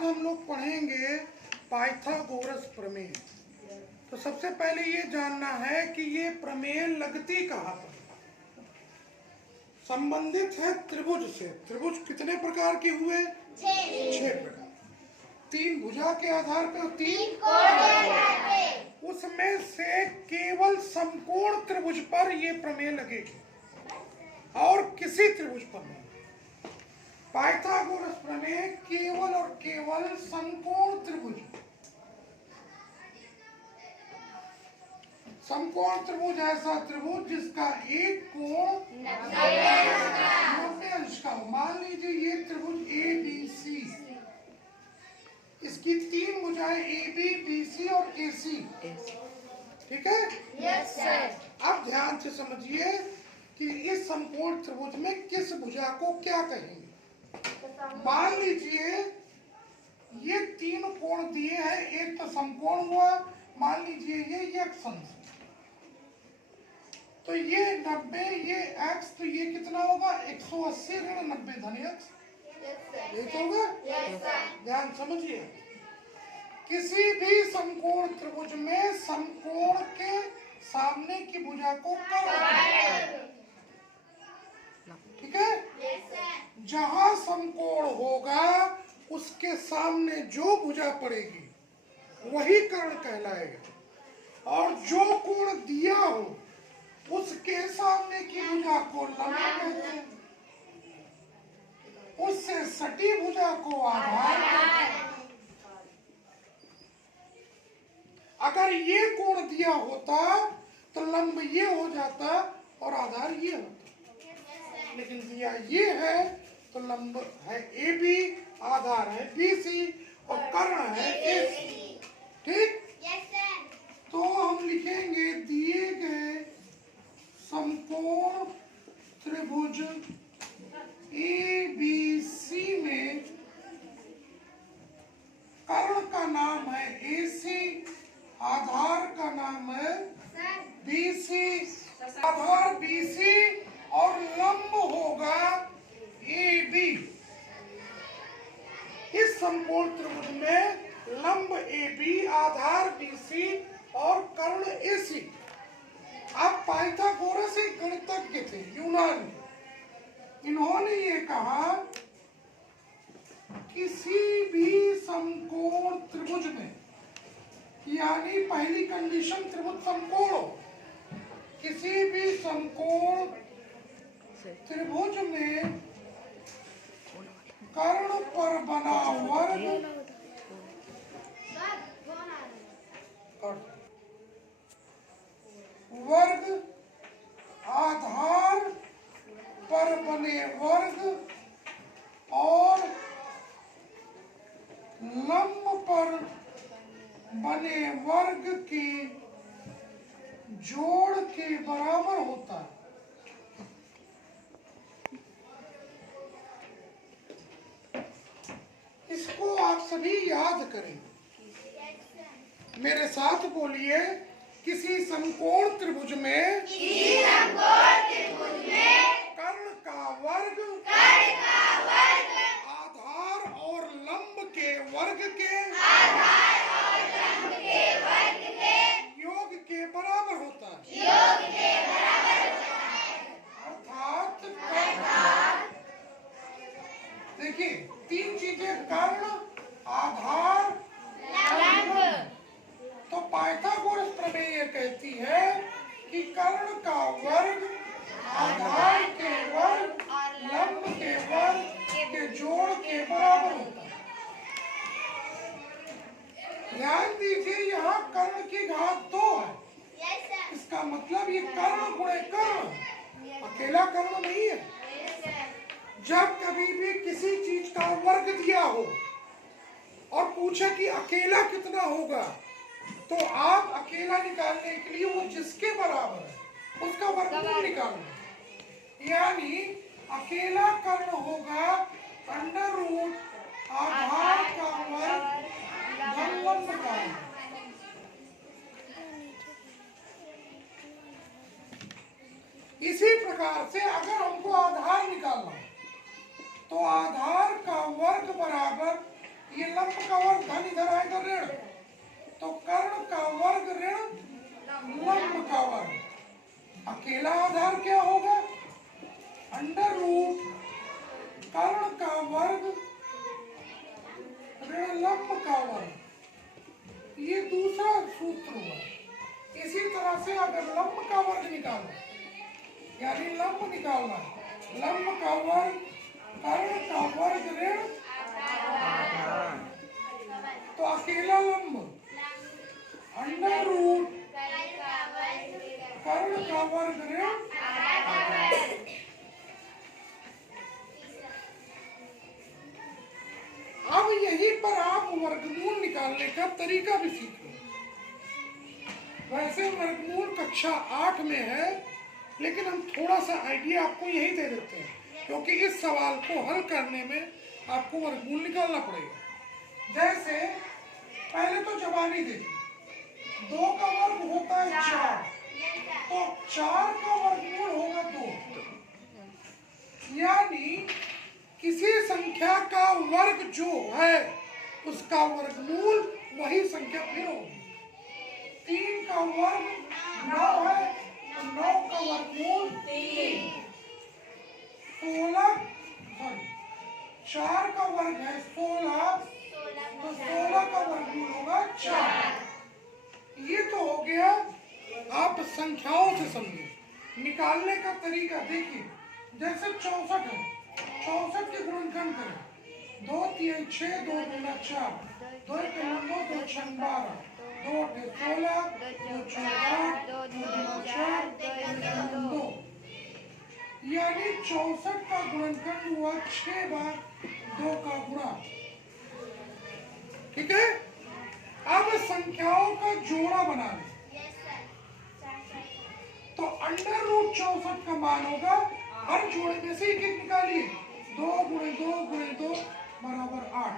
आज हम लोग पढ़ेंगे पाइथागोरस प्रमेय। तो सबसे पहले ये जानना है कि ये प्रमेय लगती कहाँ पर, संबंधित है त्रिभुज से। त्रिभुज कितने प्रकार के हुए? 6 प्रकार। 3 भुजा के आधार पर, 3 उसमें से केवल समकोण त्रिभुज पर ये प्रमेय लगेगी और किसी त्रिभुज पर नहीं। पाइथागोरस प्रमेय केवल और केवल समकोण त्रिभुज, समकोण त्रिभुज ऐसा त्रिभुज जिसका एक कोण 90 अंश का हो। मान लीजिए ये त्रिभुज ए बी सी, इसकी 3 भुजाएं ए बी बी सी और ए सी, ठीक है? Yes sir. अब ध्यान से समझिए कि इस समकोण त्रिभुज में किस भुजा को क्या कहेंगे। मान लीजिए ये 3 कोण दिए हैं, एक तो समकोण हुआ, मान लीजिए ये x अंश, तो ये 90, ये x, तो ये कितना होगा? 180 ऋण 90 धन x, एक होगा। ध्यान समझिए, किसी भी समकोण त्रिभुज में समकोण के सामने की भुजा को कर्ण, ठीक है? जहां समकोण होगा उसके सामने जो भुजा पड़ेगी वही कर्ण कहलाएगा, और जो कोण दिया हो उसके सामने की भुजा को लंब कहते हैं, उससे सटी भुजा को आधार कहते हैं। अगर ये कोण दिया होता तो लंब ये हो जाता और आधार ये होता, लेकिन दिया ये है तो लंब है ए बी, आधार है बी सी और कर्ण है ए सी, ठीक? तो हम लिखेंगे दिए गए समकोण त्रिभुज ए बी सी में कर्ण का नाम है ए सी, आधार का नाम है बी सी, आधार बी सी और लंब होगा ए बी। इस समकोण त्रिभुज में लंब A B, Aadhaar B C और कर्ण ए सी। अब पाइथागोरस एक गणितज्ञ थे, यूनानी, इन्होंने ये कहा किसी भी समकोण त्रिभुज में, यानी पहली कंडीशन त्रिभुज समकोण हो, किसी भी समकोण त्रिभुज में कर्ण पर बना वर्ग आधार पर बने वर्ग और लंब पर बने वर्ग के जोड़ के बराबर होता है। इसको आप सभी याद करें, मेरे साथ बोलिए, किसी समकोण त्रिभुज में कर्ण का वर्ग आधार और लंब के वर्ग के योग के बराबर होता है। अर्थात देखिए 3 चीजें, कर्ण, आधार, लंब। तो पाइथागोरस प्रमेय कहती है कि कर्ण का वर्ग आधार के वर्ग लंब के वर्ग के जोड़ के बराबर होता है। ध्यान दीजिए, यहाँ कर्ण की घात 2 है, इसका मतलब ये कर्ण गुणे कर्ण, अकेला कर्ण नहीं है। जब कभी भी किसी चीज का वर्ग दिया हो और पूछे कि अकेला कितना होगा, तो आप अकेला निकालने के लिए वो जिसके बराबर है उसका वर्गमूल निकालना, यानी अकेला कर्ण होगा अंडर रूट आधार का वर्ग धन लंब का। इसी प्रकार से अगर हमको आधार निकालना तो आधार का वर्ग बराबर ये लंब का वर्ग धन इधर आएगा ऋण, तो कर्ण का वर्ग ऋण लंब का वर्ग। अकेला आधार क्या होगा? अंडर रूट कर्ण का वर्ग ऋण लंब का वर्ग। ये दूसरा सूत्र हुआ। इसी तरह से अगर लंब का वर्ग निकालना, यानी लंब निकालना, लंब का वर्ग कर्ण का वर्ग ऋण, तो अकेला लंब अंडर रूट कर्ण का वर्ग ऋण। अब यहीं पर आप वर्गमूल निकालने का तरीका भी सीख लो। वैसे वर्गमूल कक्षा 8 में है, लेकिन हम थोड़ा सा आइडिया आपको यही दे देते हैं, क्योंकि इस सवाल को हल करने में आपको वर्गमूल निकालना पड़ेगा। जैसे पहले तो जवानी देखिए, 2 का वर्ग होता है 4, तो 4 का वर्गमूल होगा 2। यानी किसी संख्या का वर्ग जो है उसका वर्गमूल वही संख्या फिर होगी। 3 का वर्ग 9 है, तो 9 का वर्गमूल 3। 4 का वर्ग है 16, तो 16 का वर्गमूल होगा 4। ये तो हो गया आप संख्याओं से समझे। निकालने का तरीका देखिए, जैसे 64 है, 64 के गुणनखंड करें, 2 3 6, 2 2 4, 2 1 9, 2 6 12, 2 8 16, 2 6 8, 2 2 4, 2। यानी 64 का गुणनखंड हुआ 6 बार 2 का गुणा। ठीक है, अब संख्याओं का जोड़ा बना लें, तो अंडर रूट 64 का मान होगा, हर जोड़े में से एक एक निकालिए, 2 × 2 × 2 बराबर 8।